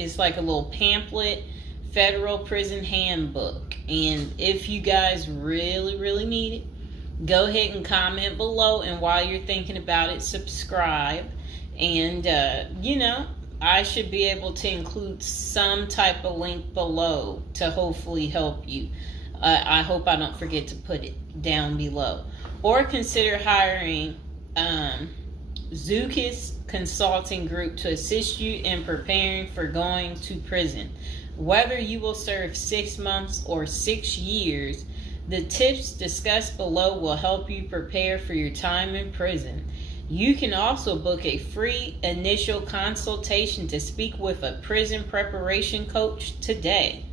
It's like a little pamphlet, Federal Prison Handbook. And if you guys really, really need it, go ahead and comment below. And while you're thinking about it, subscribe. And, I should be able to include some type of link below to hopefully help you. I hope I don't forget to put it down below. Or consider hiring Zukis Consulting Group to assist you in preparing for going to prison. Whether you will serve 6 months or 6 years, the tips discussed below will help you prepare for your time in prison. You can also book a free initial consultation to speak with a prison preparation coach today.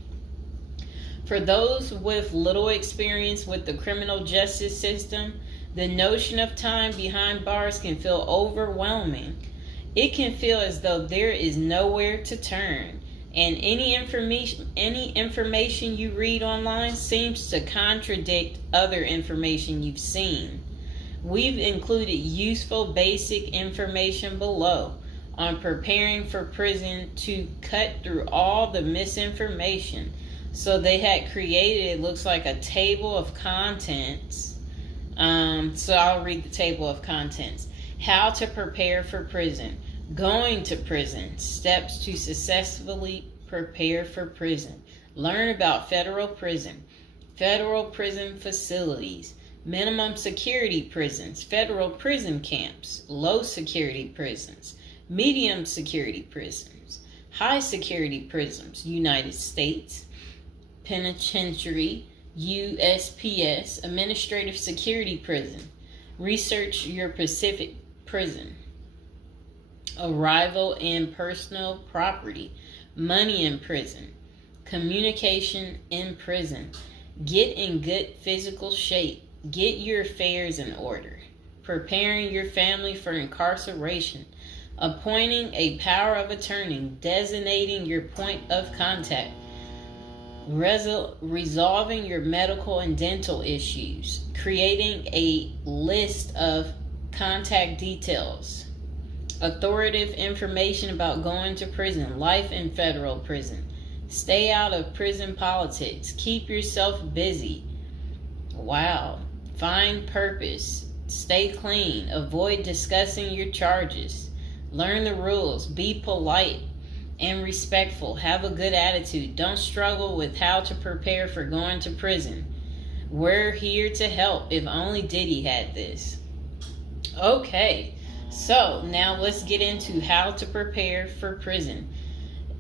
For those with little experience with the criminal justice system, the notion of time behind bars can feel overwhelming. It can feel as though there is nowhere to turn, and any information you read online seems to contradict other information you've seen. We've included useful basic information below on preparing for prison to cut through all the misinformation. So they had created, it looks like a table of contents. So I'll read the table of contents. How to prepare for prison. Going to prison. Steps to successfully prepare for prison. Learn about federal prison. Federal prison facilities. Minimum security prisons, federal prison camps, low security prisons, medium security prisons, high security prisons, United States Penitentiary, USPS, administrative security prison, research your Pacific prison, arrival and personal property, money in prison, communication in prison, get in good physical shape. Get your affairs in order. Preparing your family for incarceration. Appointing a power of attorney. Designating your point of contact. Resolving your medical and dental issues. Creating a list of contact details. Authoritative information about going to prison. Life in federal prison. Stay out of prison politics. Keep yourself busy. Wow. Find purpose. Stay clean. Avoid discussing your charges. Learn the rules. Be polite and respectful. Have a good attitude. Don't struggle with how to prepare for going to prison. We're here to help. If only Diddy had this. Okay, so now let's get into how to prepare for prison.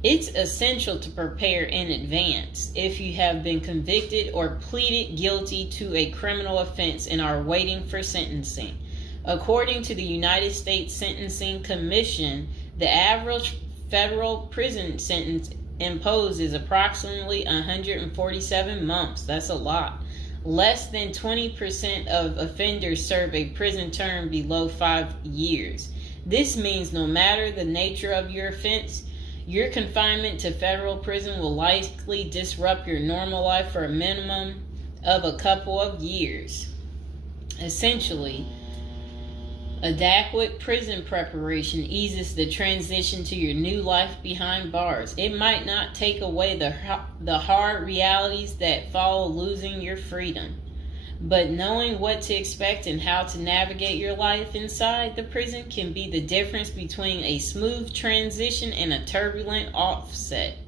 It's essential to prepare in advance if you have been convicted or pleaded guilty to a criminal offense and are waiting for sentencing. According to the United States Sentencing Commission, the average federal prison sentence imposed is approximately 147 months. That's a lot. Less than 20% of offenders serve a prison term below 5 years. This means no matter the nature of your offense, your confinement to federal prison will likely disrupt your normal life for a minimum of a couple of years. Essentially, adequate prison preparation eases the transition to your new life behind bars. It might not take away the hard realities that follow losing your freedom, but knowing what to expect and how to navigate your life inside the prison can be the difference between a smooth transition and a turbulent offset.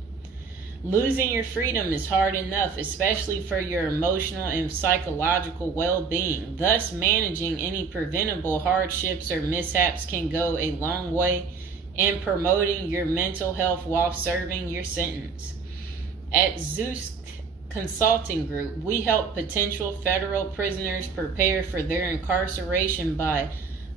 Losing your freedom is hard enough, especially for your emotional and psychological well-being. Thus, managing any preventable hardships or mishaps can go a long way in promoting your mental health while serving your sentence. At Zeus Consulting Group, we help potential federal prisoners prepare for their incarceration by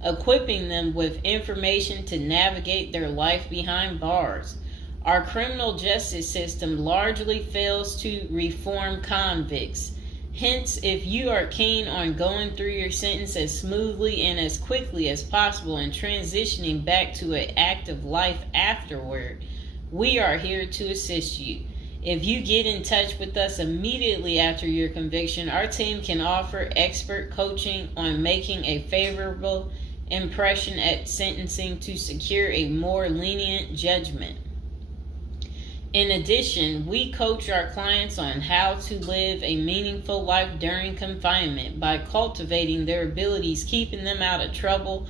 equipping them with information to navigate their life behind bars. Our criminal justice system largely fails to reform convicts. Hence, if you are keen on going through your sentence as smoothly and as quickly as possible and transitioning back to an active life afterward, we are here to assist you. If you get in touch with us immediately after your conviction, our team can offer expert coaching on making a favorable impression at sentencing to secure a more lenient judgment. In addition, we coach our clients on how to live a meaningful life during confinement by cultivating their abilities, keeping them out of trouble,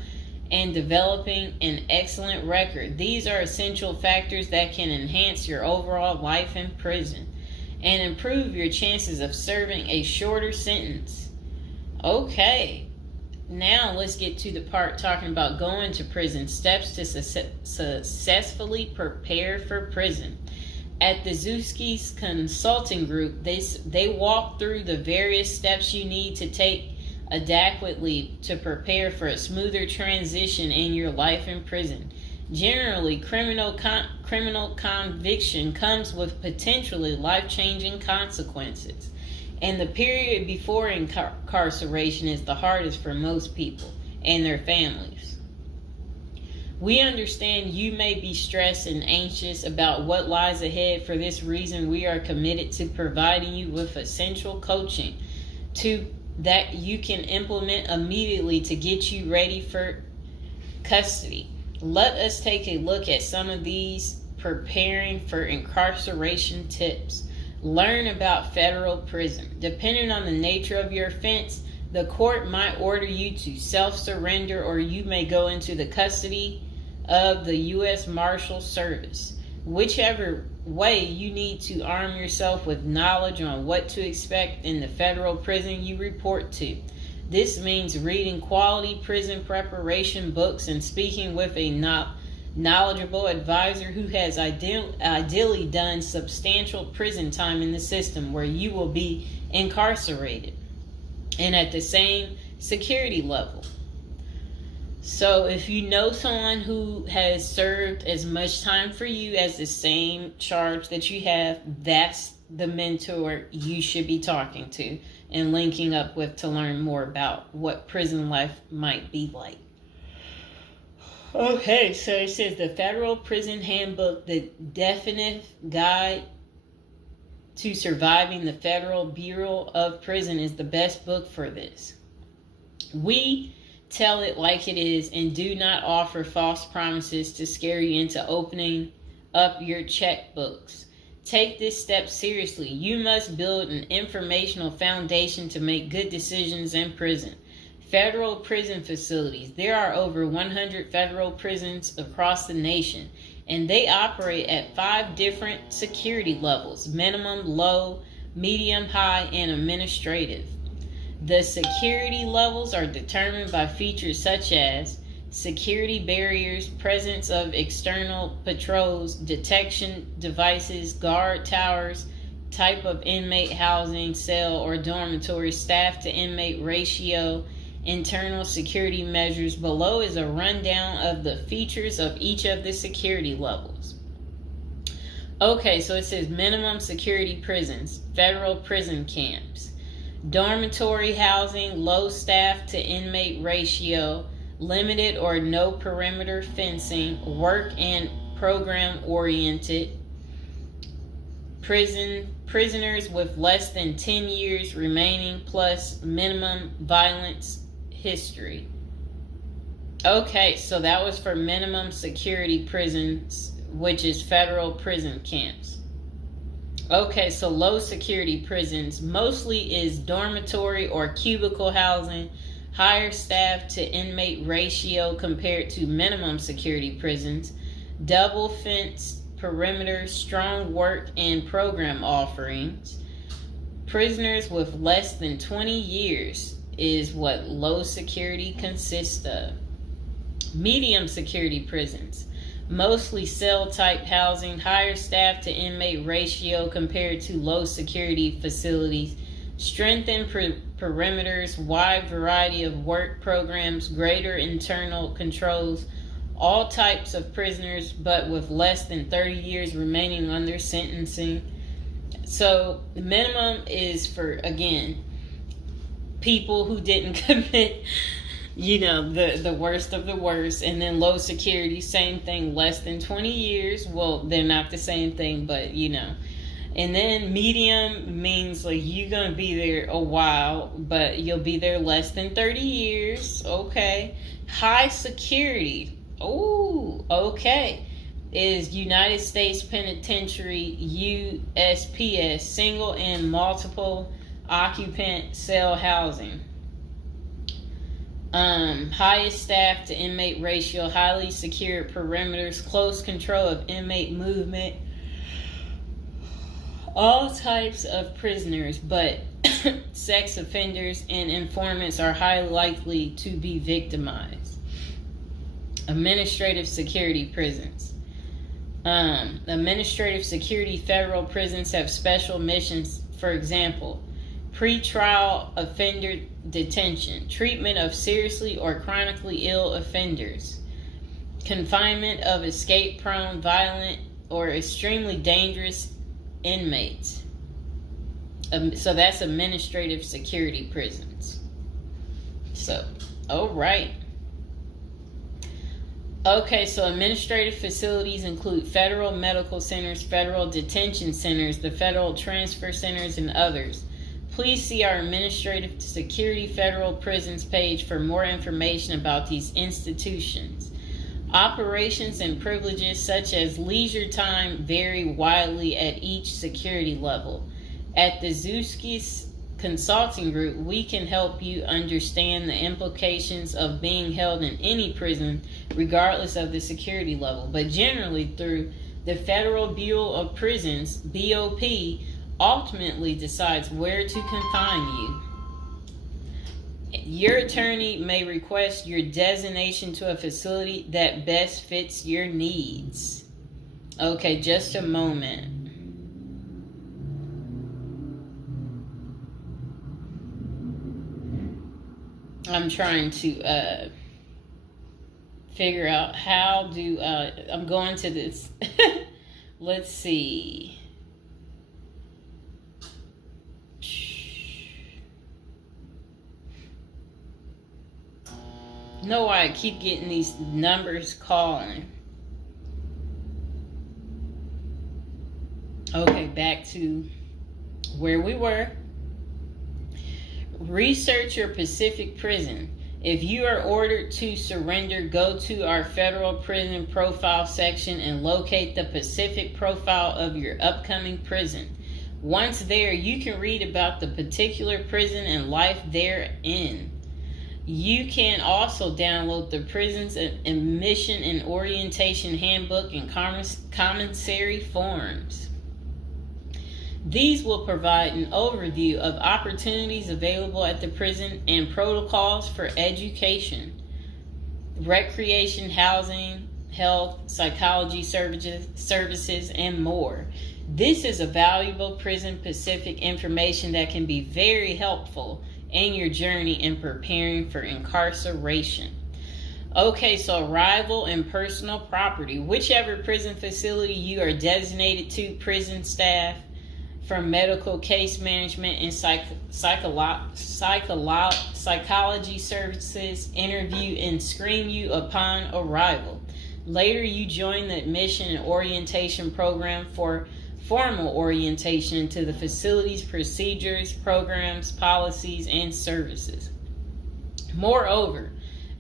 and developing an excellent record. These are essential factors that can enhance your overall life in prison and improve your chances of serving a shorter sentence. Okay, now let's get to the part talking about going to prison, steps to successfully prepare for prison. At the Zuski's Consulting Group, they walk through the various steps you need to take adequately to prepare for a smoother transition in your life in prison. Generally, criminal conviction comes with potentially life-changing consequences, and the period before incarceration is the hardest for most people and their families. We understand you may be stressed and anxious about what lies ahead. For this reason, we are committed to providing you with essential coaching that you can implement immediately to get you ready for custody. Let us take a look at some of these preparing for incarceration tips. Learn about federal prison. Depending on the nature of your offense, the court might order you to self-surrender, or you may go into the custody of the U.S. Marshal Service. Whichever way, you need to arm yourself with knowledge on what to expect in the federal prison you report to. This means reading quality prison preparation books and speaking with a knowledgeable advisor who has ideally done substantial prison time in the system where you will be incarcerated and at the same security level. So if you know someone who has served as much time for you as the same charge that you have, that's the mentor you should be talking to and linking up with to learn more about what prison life might be like. Okay, so it says the Federal Prison Handbook, the definitive guide to surviving the Federal Bureau of Prison, is the best book for this. We tell it like it is and do not offer false promises to scare you into opening up your checkbooks. Take this step seriously. You must build an informational foundation to make good decisions in prison. Federal prison facilities. There are over 100 federal prisons across the nation, and they operate at 5 different security levels: minimum, low, medium, high, and administrative. The security levels are determined by features such as security barriers, presence of external patrols, detection devices, guard towers, type of inmate housing, cell or dormitory, staff to inmate ratio, internal security measures. Below is a rundown of the features of each of the security levels. Okay, so it says minimum security prisons, federal prison camps. Dormitory housing, low staff to inmate ratio, limited or no perimeter fencing, work and program oriented. Prisoners with less than 10 years remaining plus minimum violence history. Okay, so that was for minimum security prisons, which is federal prison camps. Okay, so low security prisons mostly is dormitory or cubicle housing, higher staff to inmate ratio compared to minimum security prisons, double fenced perimeter, strong work and program offerings. Prisoners with less than 20 years is what low security consists of. Medium security prisons, mostly cell type housing, higher staff to inmate ratio compared to low security facilities, strengthened perimeters, wide variety of work programs, greater internal controls, all types of prisoners but with less than 30 years remaining on their sentencing. So the minimum is for, again, people who didn't commit the worst of the worst. And then low security, same thing, less than 20 years. Well, they're not the same thing, but And then medium means like you're going to be there a while, but you'll be there less than 30 years. Okay. High security. Oh, okay. is United States Penitentiary, USPS, single and multiple occupant cell housing. Highest staff to inmate ratio, highly secured perimeters, close control of inmate movement, all types of prisoners, but sex offenders and informants are highly likely to be victimized. Administrative security prisons. Administrative security federal prisons have special missions, for example, pretrial offender detention, treatment of seriously or chronically ill offenders, confinement of escape-prone, violent, or extremely dangerous inmates. So that's administrative security prisons. So, all right. Okay, so administrative facilities include federal medical centers, federal detention centers, the federal transfer centers, and others. Please see our Administrative Security Federal Prisons page for more information about these institutions. Operations and privileges such as leisure time vary widely at each security level. At the Zuski Consulting Group, we can help you understand the implications of being held in any prison, regardless of the security level. But generally, through the Federal Bureau of Prisons, BOP, ultimately decides where to confine you. Your attorney may request your designation to a facility that best fits your needs. Okay, just a moment. I'm trying to figure out how do I'm going to this. Let's see. Know why I keep getting these numbers calling. Okay, back to where we were. Research your Pacific prison. If you are ordered to surrender, go to our federal prison profile section and locate the Pacific profile of your upcoming prison. Once there, you can read about the particular prison and life therein. You can also download the prison's admission and orientation handbook and commissary forms. These will provide an overview of opportunities available at the prison and protocols for education, recreation, housing, health, psychology services, and more. This is a valuable Prison Pacific information that can be very helpful in your journey in preparing for incarceration. Okay, so arrival and personal property. Whichever prison facility you are designated to, prison staff from medical case management and psychology services interview and screen you upon arrival. Later, you join the admission and orientation program for formal orientation into the facility's procedures, programs, policies, and services. Moreover,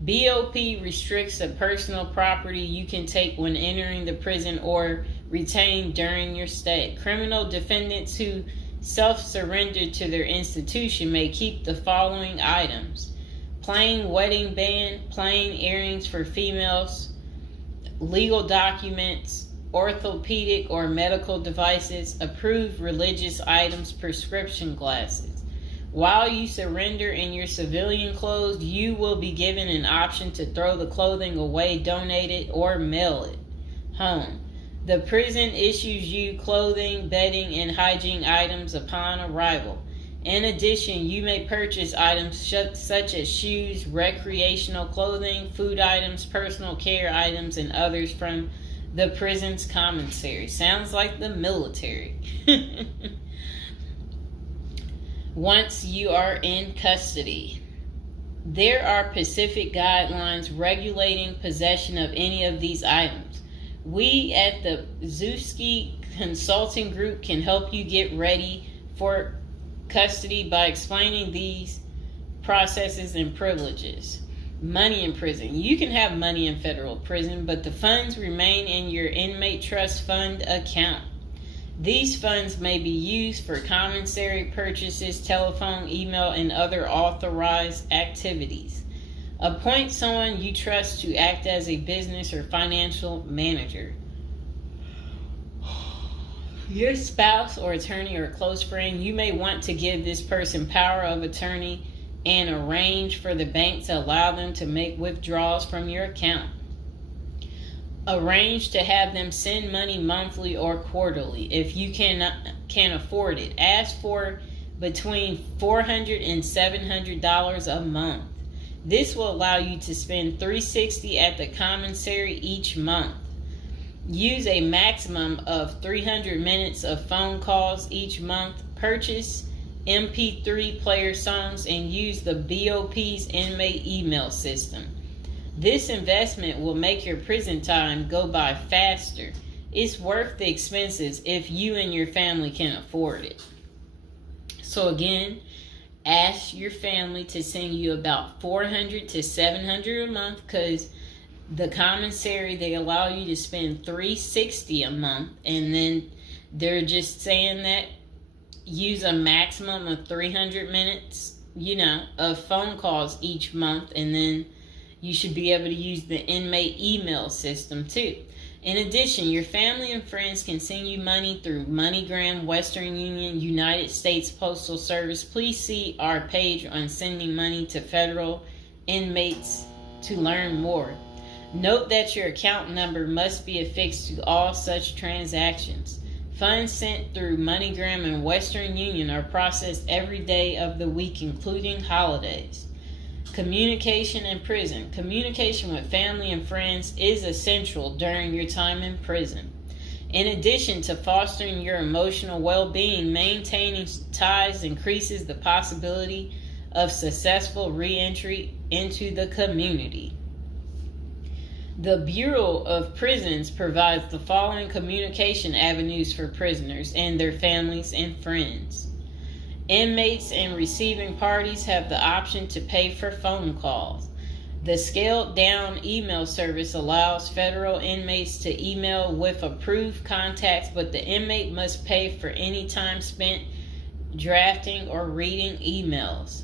BOP restricts the personal property you can take when entering the prison or retain during your stay. Criminal defendants who self-surrender to their institution may keep the following items: plain wedding band, plain earrings for females, legal documents, orthopedic or medical devices, approved religious items, prescription glasses. While you surrender in your civilian clothes, you will be given an option to throw the clothing away, donate it, or mail it home. The prison issues you clothing, bedding, and hygiene items upon arrival. In addition, you may purchase items such as shoes, recreational clothing, food items, personal care items, and others from the prison's commissary. Sounds like the military. Once you are in custody, there are Pacific guidelines regulating possession of any of these items. We at the Zuski Consulting Group can help you get ready for custody by explaining these processes and privileges. Money in prison. You can have money in federal prison, but the funds remain in your inmate trust fund account. These funds may be used for commissary purchases, telephone, email, and other authorized activities. Appoint someone you trust to act as a business or financial manager. Your spouse or attorney or close friend, you may want to give this person power of attorney and arrange for the bank to allow them to make withdrawals from your account. Arrange to have them send money monthly or quarterly if you can afford it. Ask for between $400 and $700 a month. This will allow you to spend $360 at the commissary each month. Use a maximum of 300 minutes of phone calls each month. Purchase MP3 player songs and use the BOP's inmate email system. This investment will make your prison time go by faster. It's worth the expenses if you and your family can afford it. So again, ask your family to send you about $400 to $700 a month, because the commissary, they allow you to spend $360 a month, and then they're just saying that use a maximum of 300 minutes, of phone calls each month, and then you should be able to use the inmate email system too. In addition, your family and friends can send you money through MoneyGram, Western Union, United States Postal Service. Please see our page on sending money to federal inmates to learn more. Note that your account number must be affixed to all such transactions. Funds sent through MoneyGram and Western Union are processed every day of the week, including holidays. Communication in prison. Communication with family and friends is essential during your time in prison. In addition to fostering your emotional well-being, maintaining ties increases the possibility of successful re-entry into the community. The Bureau of Prisons provides the following communication avenues for prisoners and their families and friends. Inmates and receiving parties have the option to pay for phone calls. The scaled-down email service allows federal inmates to email with approved contacts, but the inmate must pay for any time spent drafting or reading emails.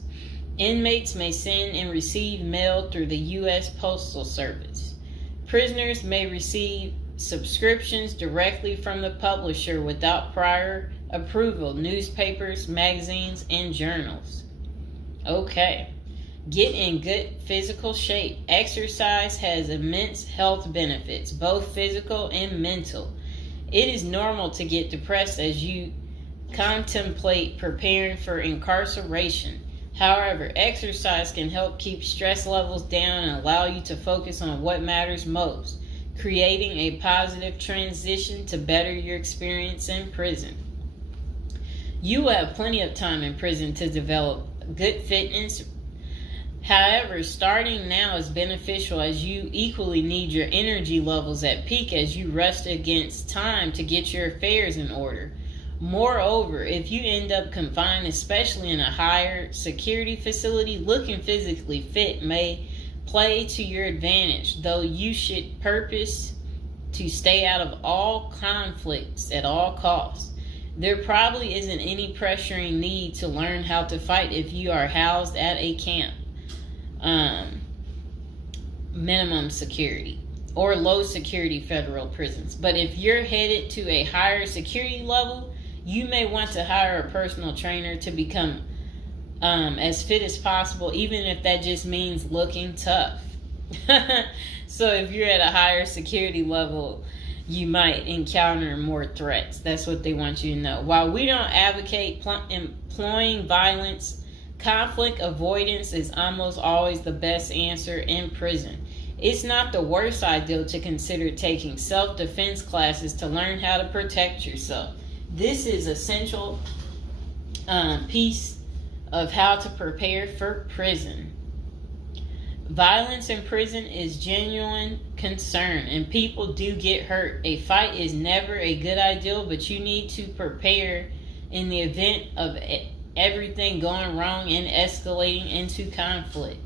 Inmates may send and receive mail through the U.S. Postal Service. Prisoners may receive subscriptions directly from the publisher without prior approval, newspapers, magazines, and journals. Okay. Get in good physical shape. Exercise has immense health benefits, both physical and mental. It is normal to get depressed as you contemplate preparing for incarceration. However, exercise can help keep stress levels down and allow you to focus on what matters most, creating a positive transition to better your experience in prison. You will have plenty of time in prison to develop good fitness. However, starting now is beneficial as you equally need your energy levels at peak as you rush against time to get your affairs in order. Moreover, if you end up confined, especially in a higher security facility, looking physically fit may play to your advantage, though you should purpose to stay out of all conflicts at all costs. There probably isn't any pressuring need to learn how to fight if you are housed at a camp, minimum security, or low security federal prisons. But if you're headed to a higher security level, you may want to hire a personal trainer to become as fit as possible, even if that just means looking tough. So if you're at a higher security level, you might encounter more threats. That's what they want you to know. While we don't advocate employing violence, conflict avoidance is almost always the best answer in prison. It's not the worst idea to consider taking self-defense classes to learn how to protect yourself. This is essential piece of how to prepare for prison. Violence in prison is genuine concern, and people do get hurt. A fight is never a good idea, but you need to prepare in the event of everything going wrong and escalating into conflict.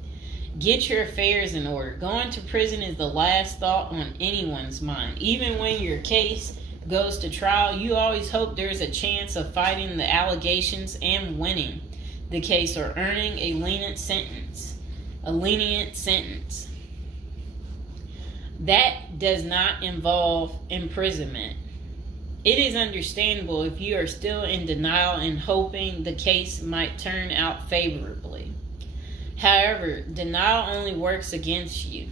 Get your affairs in order. Going to prison is the last thought on anyone's mind. Even when your case goes to trial, you always hope there's a chance of fighting the allegations and winning the case or earning a lenient sentence. That does not involve imprisonment. It is understandable if you are still in denial and hoping the case might turn out favorably. However, denial only works against you,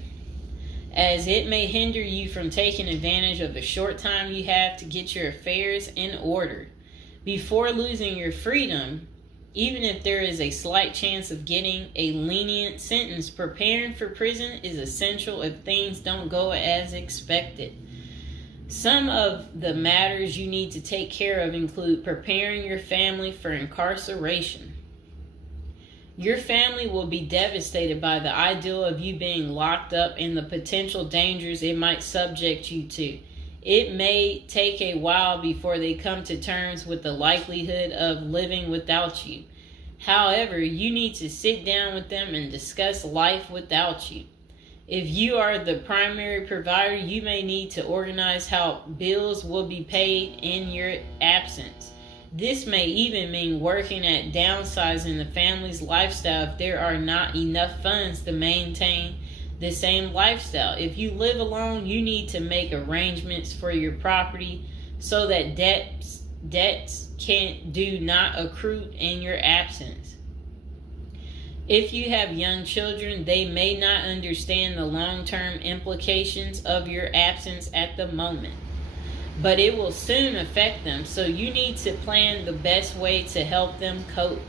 as it may hinder you from taking advantage of the short time you have to get your affairs in order. Before losing your freedom, even if there is a slight chance of getting a lenient sentence, preparing for prison is essential if things don't go as expected. Some of the matters you need to take care of include preparing your family for incarceration. Your family will be devastated by the idea of you being locked up and the potential dangers it might subject you to. It may take a while before they come to terms with the likelihood of living without you. However, you need to sit down with them and discuss life without you. If you are the primary provider, you may need to organize how bills will be paid in your absence. This may even mean working at downsizing the family's lifestyle if there are not enough funds to maintain the same lifestyle. If you live alone, you need to make arrangements for your property so that debts do not accrue in your absence. If you have young children, they may not understand the long-term implications of your absence at the moment, but it will soon affect them, so you need to plan the best way to help them cope.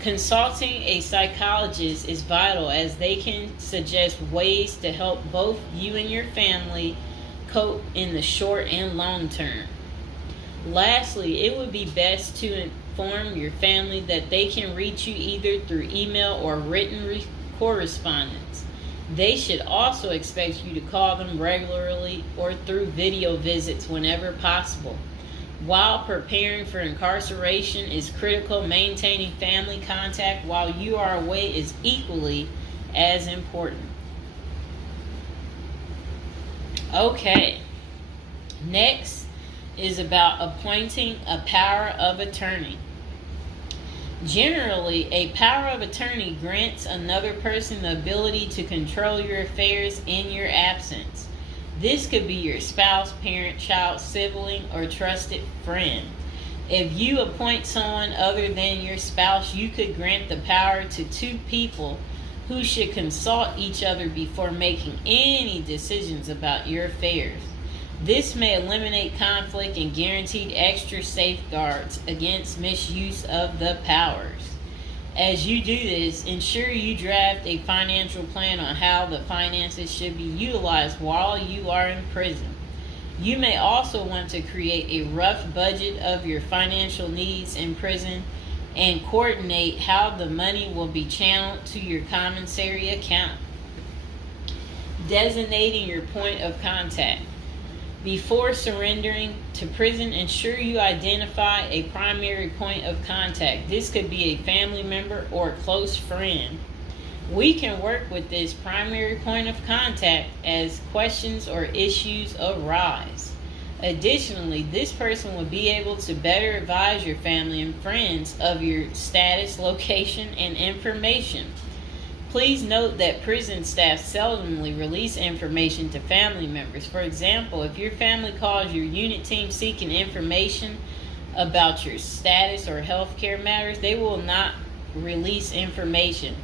Consulting a psychologist is vital, as they can suggest ways to help both you and your family cope in the short and long term. Lastly, it would be best to inform your family that they can reach you either through email or written correspondence. They should also expect you to call them regularly or through video visits whenever possible. While preparing for incarceration is critical, maintaining family contact while you are away is equally as important. Okay, next is about appointing a power of attorney. Generally, a power of attorney grants another person the ability to control your affairs in your absence. This could be your spouse, parent, child, sibling, or trusted friend. If you appoint someone other than your spouse, you could grant the power to two people who should consult each other before making any decisions about your affairs. This may eliminate conflict and guarantee extra safeguards against misuse of the powers. As you do this, ensure you draft a financial plan on how the finances should be utilized while you are in prison. You may also want to create a rough budget of your financial needs in prison and coordinate how the money will be channeled to your commissary account. Designating your point of contact. Before surrendering to prison, ensure you identify a primary point of contact. This could be a family member or a close friend. We can work with this primary point of contact as questions or issues arise. Additionally, this person will be able to better advise your family and friends of your status, location, and information. Please note that prison staff seldomly release information to family members. For example, if your family calls your unit team seeking information about your status or healthcare matters, they will not release information.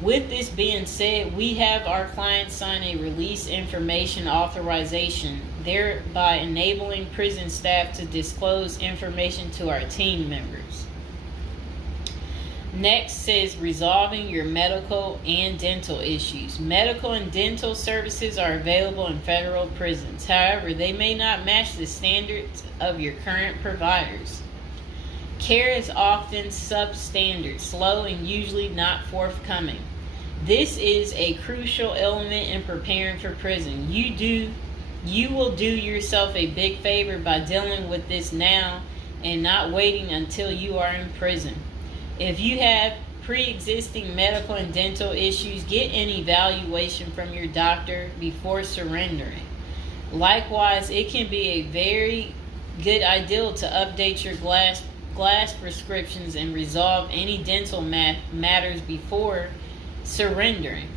With this being said, we have our clients sign a release information authorization, thereby enabling prison staff to disclose information to our team members. Next is resolving your medical and dental issues. Medical and dental services are available in federal prisons. However, they may not match the standards of your current providers. Care is often substandard, slow, and usually not forthcoming. This is a crucial element in preparing for prison. You will do yourself a big favor by dealing with this now and not waiting until you are in prison. If you have pre-existing medical and dental issues, get an evaluation from your doctor before surrendering. Likewise, it can be a very good idea to update your glass prescriptions and resolve any dental matters before surrendering.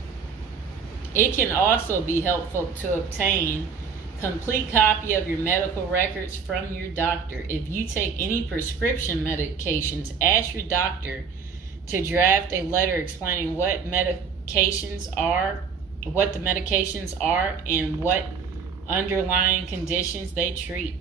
It can also be helpful to obtain complete copy of your medical records from your doctor. If you take any prescription medications, ask your doctor to draft a letter explaining what the medications are, and what underlying conditions they treat.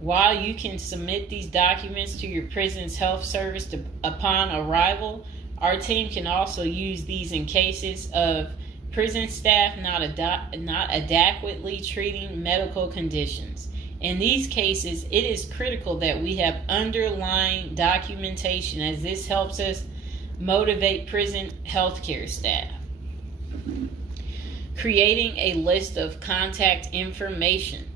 While you can submit these documents to your prison's health service upon arrival, our team can also use these in cases of prison staff not adequately treating medical conditions. In these cases, it is critical that we have underlying documentation, as this helps us motivate prison healthcare staff. Creating a list of contact information.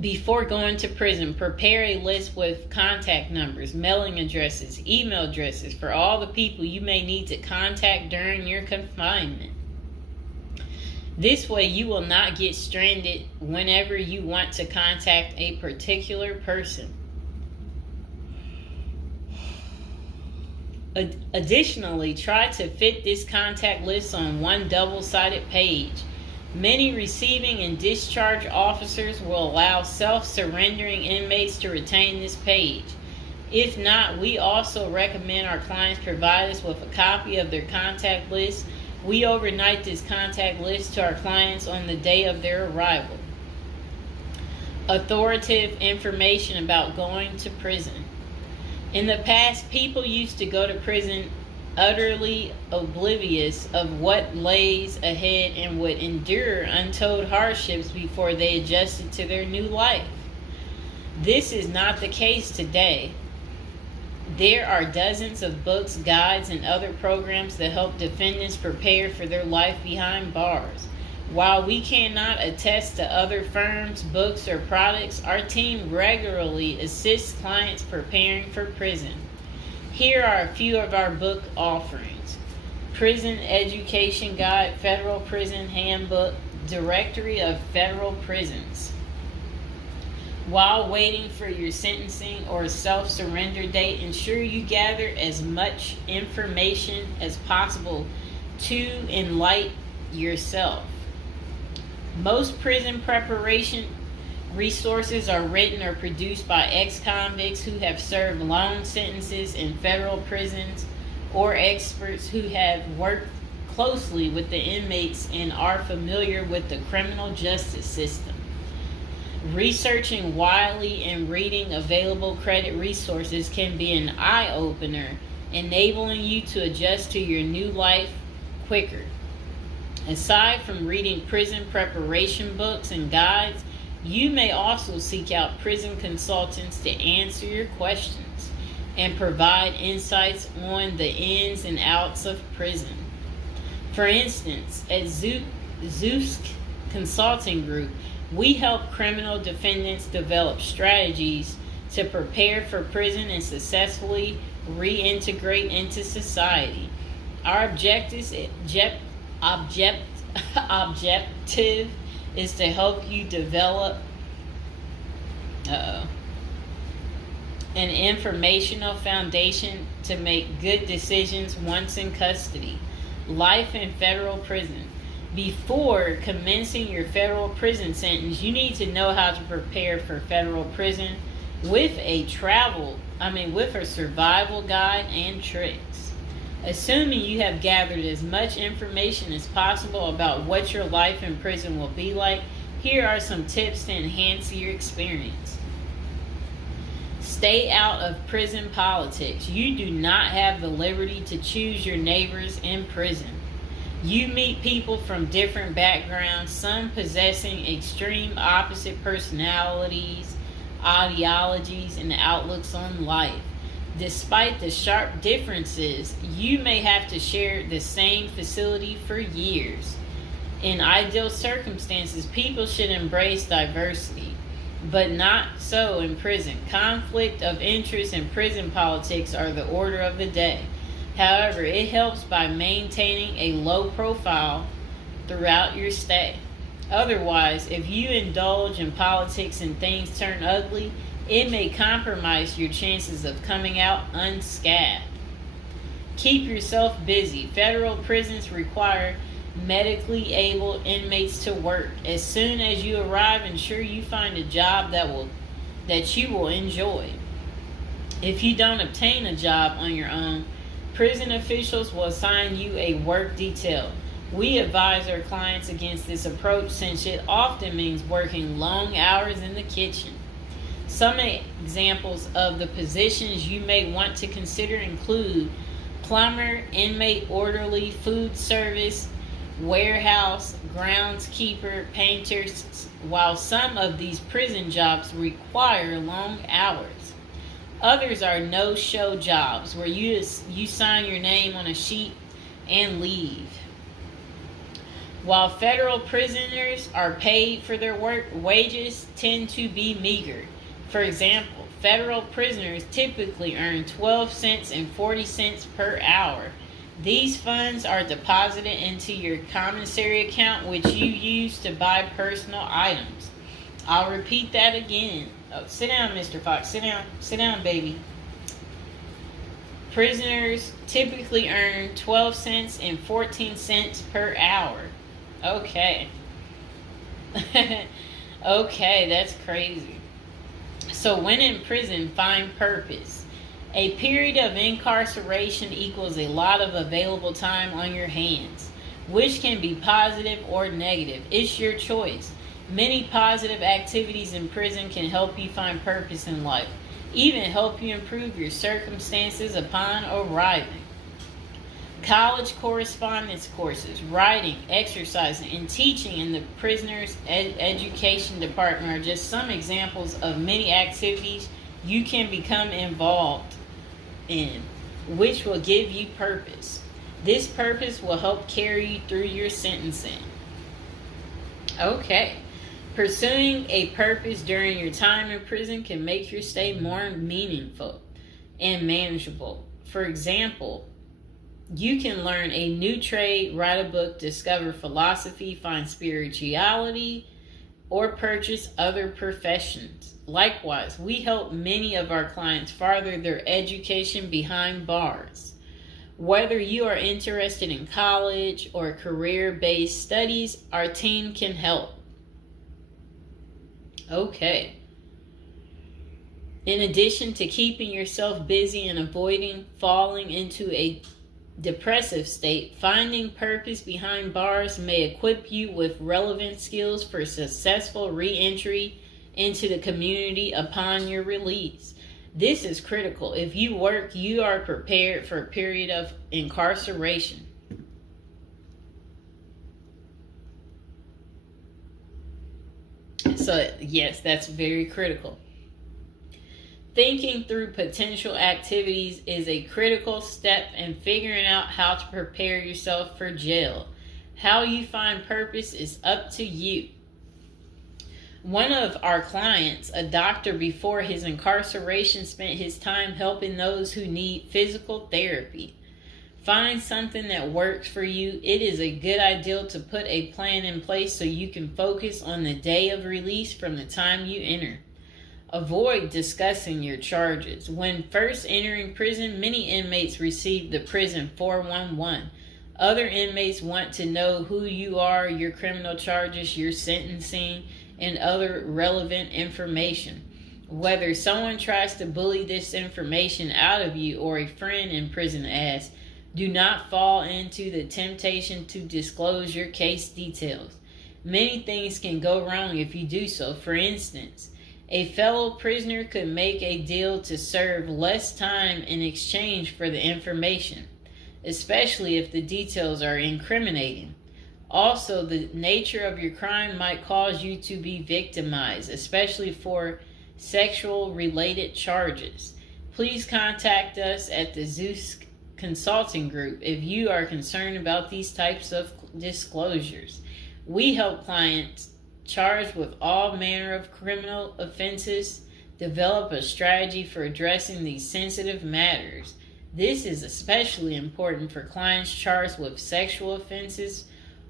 Before going to prison, prepare a list with contact numbers, mailing addresses, email addresses for all the people you may need to contact during your confinement. This way, you will not get stranded whenever you want to contact a particular person. Additionally, try to fit this contact list on one double-sided page. Many receiving and discharge officers will allow self-surrendering inmates to retain this page. If not, we also recommend our clients provide us with a copy of their contact list. We overnight this contact list to our clients on the day of their arrival. Authoritative information about going to prison. In the past, people used to go to prison utterly oblivious of what lays ahead and would endure untold hardships before they adjusted to their new life. This is not the case today. There are dozens of books, guides, and other programs that help defendants prepare for their life behind bars. While we cannot attest to other firms, books, or products, our team regularly assists clients preparing for prison. Here are a few of our book offerings: Prison Education Guide, Federal Prison Handbook, Directory of Federal Prisons. While waiting for your sentencing or self-surrender date, ensure you gather as much information as possible to enlighten yourself. Most prison preparation resources are written or produced by ex-convicts who have served long sentences in federal prisons, or experts who have worked closely with the inmates and are familiar with the criminal justice system. Researching widely and reading available credit resources can be an eye-opener, enabling you to adjust to your new life quicker. Aside from reading prison preparation books and guides, you may also seek out prison consultants to answer your questions and provide insights on the ins and outs of prison. For instance, at Zeus Consulting Group, we help criminal defendants develop strategies to prepare for prison and successfully reintegrate into society. Our objective is to help you develop an informational foundation to make good decisions once in custody. Life in federal prison. Before commencing your federal prison sentence, you need to know how to prepare for federal prison with a survival guide and tricks. Assuming you have gathered as much information as possible about what your life in prison will be like, here are some tips to enhance your experience. Stay out of prison politics. You do not have the liberty to choose your neighbors in prison. You meet people from different backgrounds, some possessing extreme opposite personalities, ideologies, and outlooks on life. Despite the sharp differences, you may have to share the same facility for years. In ideal circumstances, people should embrace diversity, but not so in prison. Conflict of interest and prison politics are the order of the day. However, it helps by maintaining a low profile throughout your stay. Otherwise, if you indulge in politics and things turn ugly, it may compromise your chances of coming out unscathed. Keep yourself busy. Federal prisons require medically able inmates to work. As soon as you arrive, ensure you find a job that you will enjoy. If you don't obtain a job on your own, prison officials will assign you a work detail. We advise our clients against this approach since it often means working long hours in the kitchen. Some examples of the positions you may want to consider include plumber, inmate orderly, food service, warehouse, groundskeeper, painters, while some of these prison jobs require long hours. Others are no-show jobs where you sign your name on a sheet and leave. While federal prisoners are paid for their work, wages tend to be meager. For example, federal prisoners typically earn 12 cents and 40 cents per hour. These funds are deposited into your commissary account, which you use to buy personal items. I'll repeat that again. Oh, sit down, Mr. Fox. Sit down. Sit down, baby. Prisoners typically earn 12 cents and 14 cents per hour. Okay. Okay, that's crazy. So when in prison, find purpose. A period of incarceration equals a lot of available time on your hands, which can be positive or negative. It's your choice. Many positive activities in prison can help you find purpose in life, even help you improve your circumstances upon arriving. College correspondence courses, writing, exercising, and teaching in the prisoner's education department are just some examples of many activities you can become involved in, which will give you purpose. This purpose will help carry you through your sentencing. Okay. Pursuing a purpose during your time in prison can make your stay more meaningful and manageable. For example, you can learn a new trade, write a book, discover philosophy, find spirituality, or purchase other professions. Likewise, we help many of our clients further their education behind bars. Whether you are interested in college or career-based studies, our team can help. Okay. In addition to keeping yourself busy and avoiding falling into a depressive state, finding purpose behind bars may equip you with relevant skills for successful re-entry into the community upon your release. This is critical. If you work, you are prepared for a period of incarceration. So, yes, that's very critical. Thinking through potential activities is a critical step in figuring out how to prepare yourself for jail. How you find purpose is up to you. One of our clients, a doctor before his incarceration, spent his time helping those who need physical therapy. Find something that works for you. It is a good idea to put a plan in place so you can focus on the day of release from the time you enter. Avoid discussing your charges. When first entering prison, many inmates receive the prison 411. Other inmates want to know who you are, your criminal charges, your sentencing, and other relevant information. Whether someone tries to bully this information out of you or a friend in prison asks, do not fall into the temptation to disclose your case details. Many things can go wrong if you do so. For instance, a fellow prisoner could make a deal to serve less time in exchange for the information, especially if the details are incriminating. Also, the nature of your crime might cause you to be victimized, especially for sexual-related charges. Please contact us at the Zeus Consulting Group if you are concerned about these types of disclosures. We help clients charged with all manner of criminal offenses develop a strategy for addressing these sensitive matters. This is especially important for clients charged with sexual offenses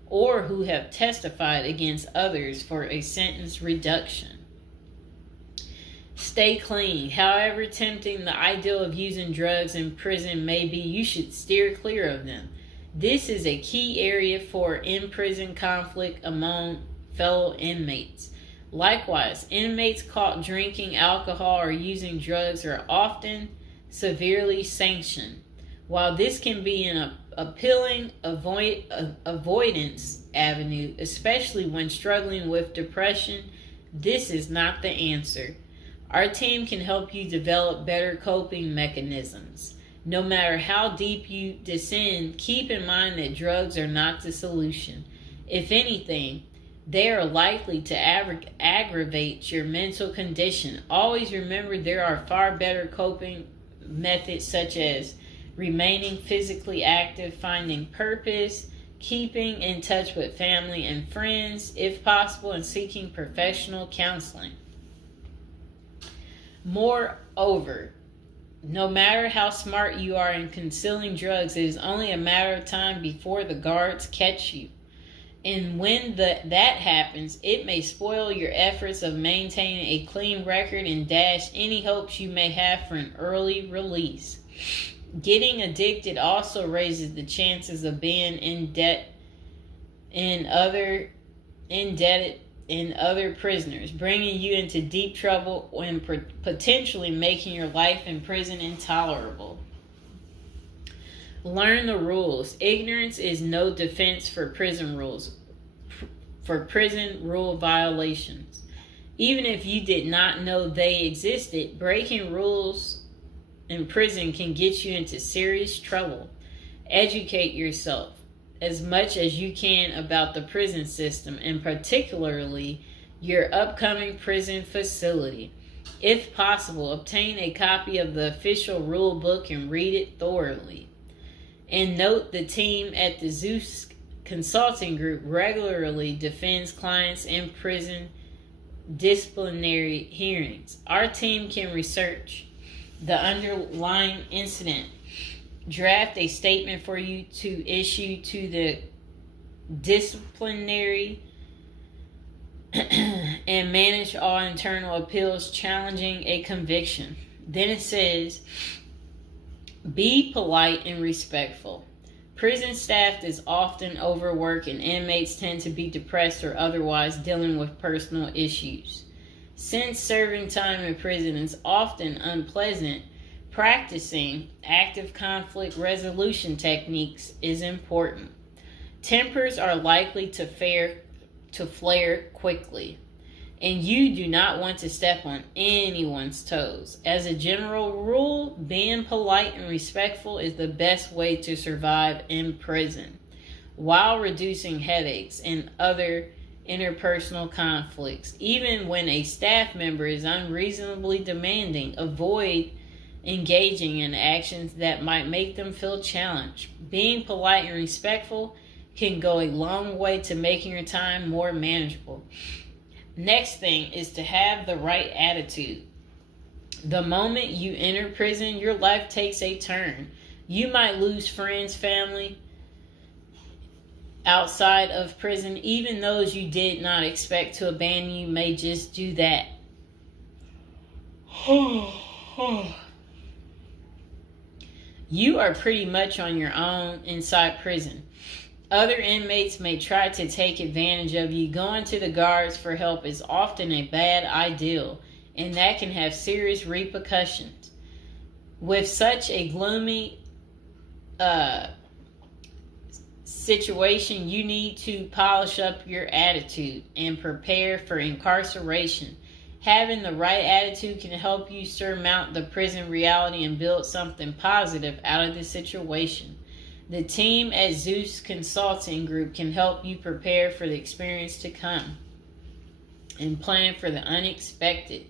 or who have testified against others for a sentence reduction. Stay clean. However tempting the ideal of using drugs in prison may be, you should steer clear of them. This is a key area for in-prison conflict among fellow inmates. Likewise, inmates caught drinking alcohol or using drugs are often severely sanctioned. While this can be an appealing avoidance avenue, especially when struggling with depression, this is not the answer. Our team can help you develop better coping mechanisms. No matter how deep you descend, keep in mind that drugs are not the solution. If anything, they are likely to aggravate your mental condition. Always remember there are far better coping methods such as remaining physically active, finding purpose, keeping in touch with family and friends, if possible, and seeking professional counseling. Moreover, no matter how smart you are in concealing drugs, it is only a matter of time before the guards catch you. And when that happens, it may spoil your efforts of maintaining a clean record and dash any hopes you may have for an early release. Getting addicted also raises the chances of being indebted in other prisoners, bringing you into deep trouble and potentially making your life in prison intolerable. Learn the rules. Ignorance is no defense for prison rule violations. Even if you did not know they existed, breaking rules in prison can get you into serious trouble. Educate yourself as much as you can about the prison system, and particularly your upcoming prison facility. If possible, obtain a copy of the official rule book and read it thoroughly. And note, the team at the Zeus Consulting Group regularly defends clients in prison disciplinary hearings. Our team can research the underlying incident, draft a statement for you to issue to the disciplinary, and manage all internal appeals challenging a conviction. Then it says, be polite and respectful. Prison staff is often overworked and inmates tend to be depressed or otherwise dealing with personal issues. Since serving time in prison is often unpleasant, practicing active conflict resolution techniques is important. Tempers are likely to flare quickly, and you do not want to step on anyone's toes. As a general rule, being polite and respectful is the best way to survive in prison, while reducing headaches and other interpersonal conflicts. Even when a staff member is unreasonably demanding, avoid engaging in actions that might make them feel challenged. Being polite and respectful can go a long way to making your time more manageable. Next thing is to have the right attitude. The moment you enter prison, your life takes a turn. You might lose friends, family outside of prison. Even those you did not expect to abandon you may just do that. You are pretty much on your own inside prison. Other inmates may try to take advantage of you. Going to the guards for help is often a bad idea, and that can have serious repercussions. With such a gloomy situation, you need to polish up your attitude and prepare for incarceration. Having the right attitude can help you surmount the prison reality and build something positive out of the situation. The team at Zeus Consulting Group can help you prepare for the experience to come and plan for the unexpected.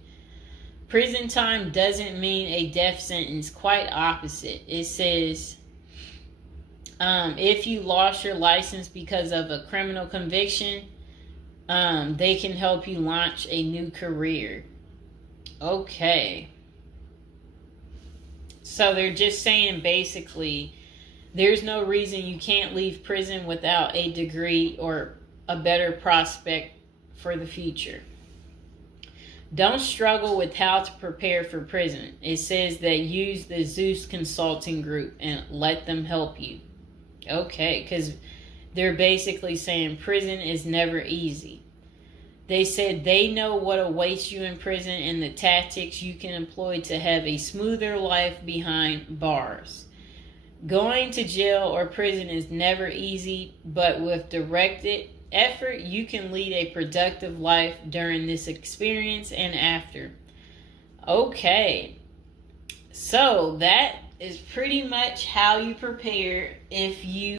Prison time doesn't mean a death sentence, quite opposite. It says, if you lost your license because of a criminal conviction, they can help you launch a new career. Okay. So they're just saying basically there's no reason you can't leave prison without a degree or a better prospect for the future. Don't struggle with how to prepare for prison. It says that use the Zeus Consulting Group and let them help you. Okay, because they're basically saying prison is never easy. They said they know what awaits you in prison and the tactics you can employ to have a smoother life behind bars. Going to jail or prison is never easy, but with directed effort, you can lead a productive life during this experience and after. Okay, so that is pretty much how you prepare if you